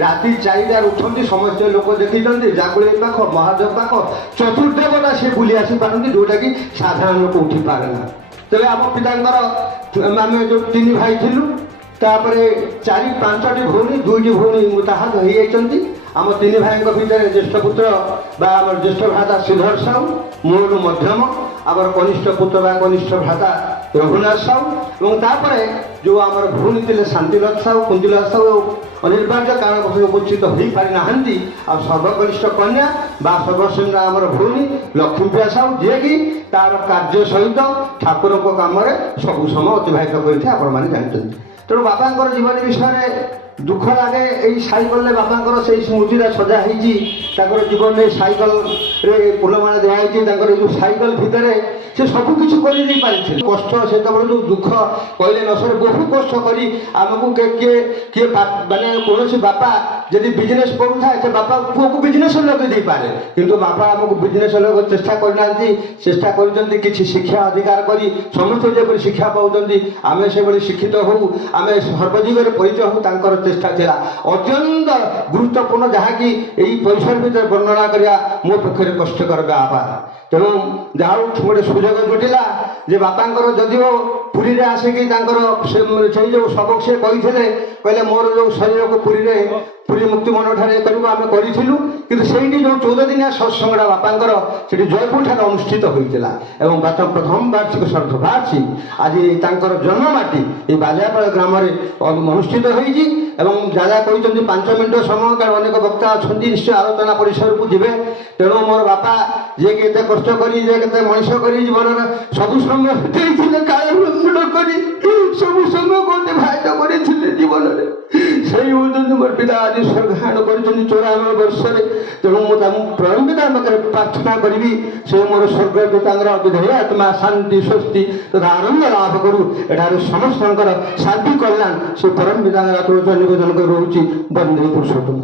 রাতি 4টার উঠନ୍ତି ସମସ୍ତ ଲୋକ ଦେଖିଛନ୍ତି ଜାଗୁଳେଇ ପାଖ ମହାଦେବ ପାଖ ଚତୁର୍ଦେବତା ସେ ବୁଲି ଆସିପାରନ୍ତି ଯୋଉଟାକି ସାଧାରଣ ଲୋକ ଉଠି ପାରେ ନା। ତେବେ ଆମ ପିତାଙ୍କର ଆମେ ଯୋଉ 3 ଭାଇ ଥିଲୁ ତାପରେ 4-5ଟି ଭଉଣୀ 2ଟି ଭଉଣୀ ମୃତାହତ ହେଇଯାଇଛନ୍ତି। ଆମ 3 ଭାଇଙ୍କ ଭିତରେ ଜ୍ୟେଷ୍ଠ ପୁତ୍ର ବା ଆମର ଜ୍ୟେଷ୍ଠ ଭ୍ରାତା ଶ୍ରୀଧର ସାହୁ, ମୋର ମଧ୍ୟମ ଆମର କନିଷ୍ଠ ପୁତ୍ର ବା କନିଷ୍ଠ ଭ୍ରାତା ରଘୁନାଥ ସାହୁ ଏବଂ ତାପରେ ଯେଉଁ ଆମର ଭଉଣୀ ଥିଲେ ଶାନ୍ତିଲତା ସାହୁ, କୁଞ୍ଜିଲତା ସାହୁ ଅନିର୍ବାର୍ଯ୍ୟ କାରଣବଶତଃ ଉପସ୍ଥିତ ହୋଇପାରି ନାହାନ୍ତି। ଆଉ ସର୍ବକନିଷ୍ଠ କନ୍ୟା ବା ସର୍ବଶ୍ରେଷ୍ଠ ଆମର ଭଉଣୀ ଲକ୍ଷ୍ମୀପ୍ରିୟା ସାହୁ ଯିଏକି ତାର କାର୍ଯ୍ୟ ସହିତ ଠାକୁରଙ୍କ କାମରେ ସବୁ ସମୟ ଅତିବାହିତ କରିଥାଏ ଆପଣମାନେ ଜାଣିଛନ୍ତି। ତେଣୁ ବାପାଙ୍କର ଜୀବନ ବିଷୟରେ ଦୁଃଖ ଲାଗେ। ଏଇ ସାଇକେଲରେ ବାପାଙ୍କର ସେଇ ସ୍ମୃତିଟା ସଜା ହେଇଛି। ତାଙ୍କର ଜୀବନରେ ସାଇକେଲରେ ଫୁଲମାଳ ଦିଆହେଇଛି। ତାଙ୍କର ଏଇ ଯେଉଁ ସାଇକେଲ ଭିତରେ ସେ ସବୁ କିଛି କରିଦେଇ ପାରିଥିଲେ। କଷ୍ଟ ସେତେବେଳେ ଯେଉଁ ଦୁଃଖ କହିଲେ ନ ସରେ, ବହୁ କଷ୍ଟ କରି ଆମକୁ କିଏ ମାନେ କୌଣସି ବାପା ଯଦି ବିଜନେସ୍ କରୁଥାଏ ସେ ବାପା ପୁଅକୁ ବିଜନେସ୍ ଲଗାଇ ଦେଇପାରେ, କିନ୍ତୁ ବାପା ଆମକୁ ବିଜନେସ୍ ଲଗାଇ ଚେଷ୍ଟା କରିନାହାନ୍ତି। ଚେଷ୍ଟା କରିଛନ୍ତି କିଛି ଶିକ୍ଷା ଅଧିକାର କରି ସମସ୍ତେ ଯେପରି ଶିକ୍ଷା ପାଉଛନ୍ତି ଆମେ ସେଭଳି ଶିକ୍ଷିତ ହେଉ, ଆମେ ସର୍ବଦିଗରେ ପରିଚୟ ହେଉ, ତାଙ୍କର ଚେଷ୍ଟା ଥିଲା ଅତ୍ୟନ୍ତ ଗୁରୁତ୍ୱପୂର୍ଣ୍ଣ, ଯାହାକି ଏହି ପରିସର ଭିତରେ ବର୍ଣ୍ଣନା କରିବା ମୋ ପକ୍ଷରେ କଷ୍ଟକର ବ୍ୟାପାର। ତେଣୁ ଯାହା ହଉ ଗୋଟେ ସୁଯୋଗ ଜୁଟିଲା ଯେ ବାପାଙ୍କର ଯଦିଓ ପୁରୀରେ ଆସିକି ତାଙ୍କର ସେଇ ଯେଉଁ ସବକ ସେ କହିଥିଲେ, କହିଲେ ମୋର ଯେଉଁ ଶରୀରକୁ ପୁରୀ ମୁକ୍ତି ମଣ୍ଡପଠାରେ କରିବୁ ଆମେ କରିଥିଲୁ, କିନ୍ତୁ ସେଇଠି ଯେଉଁ 14 ଦିନିଆ ସତ୍ସଙ୍ଗଟା ବାପାଙ୍କର ସେଠି ଜୟପୁର ଠାରେ ଅନୁଷ୍ଠିତ ହୋଇଥିଲା ଏବଂ ପ୍ରଥମ ବାର୍ଷିକ ଶ୍ରାଦ୍ଧ ବାର୍ଷିକ ଆଜି ତାଙ୍କର ଜନ୍ମମାଟି এই ବାଲିଆପାଳ ଗ୍ରାମରେ ଅନୁଷ୍ଠିତ ହୋଇଛି। ଏବଂ ଯାହା କହିଛନ୍ତି 5 ମିନିଟ ସମୟ, କାରଣ ଅନେକ ବକ୍ତା ଅଛନ୍ତି ନିଶ୍ଚୟ ଆଲୋଚନା ପରିସରକୁ ଯିବେ। ତେଣୁ ମୋର ବାପା ଯିଏକି ଏତେ କଷ୍ଟ କରି କେତେ ମଣିଷ କରି ଜୀବନର ସବୁ ସମୟ ଦେଇଥିଲେ, କାୟମୂଳ କରି ସବୁ ସମୟକୁ ଅତିବାହିତ କରିଥିଲେ ଜୀବନରେ, ସେଇ ହେଉଛନ୍ତି ମୋର ପିତା ଆଜି ସ୍ୱର୍ଗାୟନ କରିଛନ୍ତି 94 ବର୍ଷରେ। ତେଣୁ ମୁଁ ତାଙ୍କୁ ପ୍ରଭୁ ପିତା ପାଖରେ ପ୍ରାର୍ଥନା କରିବି ସେ ମୋର ସ୍ୱର୍ଗ ପିତାଙ୍କର ବିଧେୟ ଆତ୍ମା ଶାନ୍ତି ସ୍ୱସ୍ତି ତଥା ଆନନ୍ଦ ଲାଭ କରୁ। ଏଠାରେ ସମସ୍ତଙ୍କର ଶାନ୍ତି କଲ୍ୟାଣ ସେ ପରମ ପିତାଙ୍କର ନିବେଦନ କରି ରହୁଛି। ବନ୍ଦେ ପୁରୁଷୋତ୍ତମ।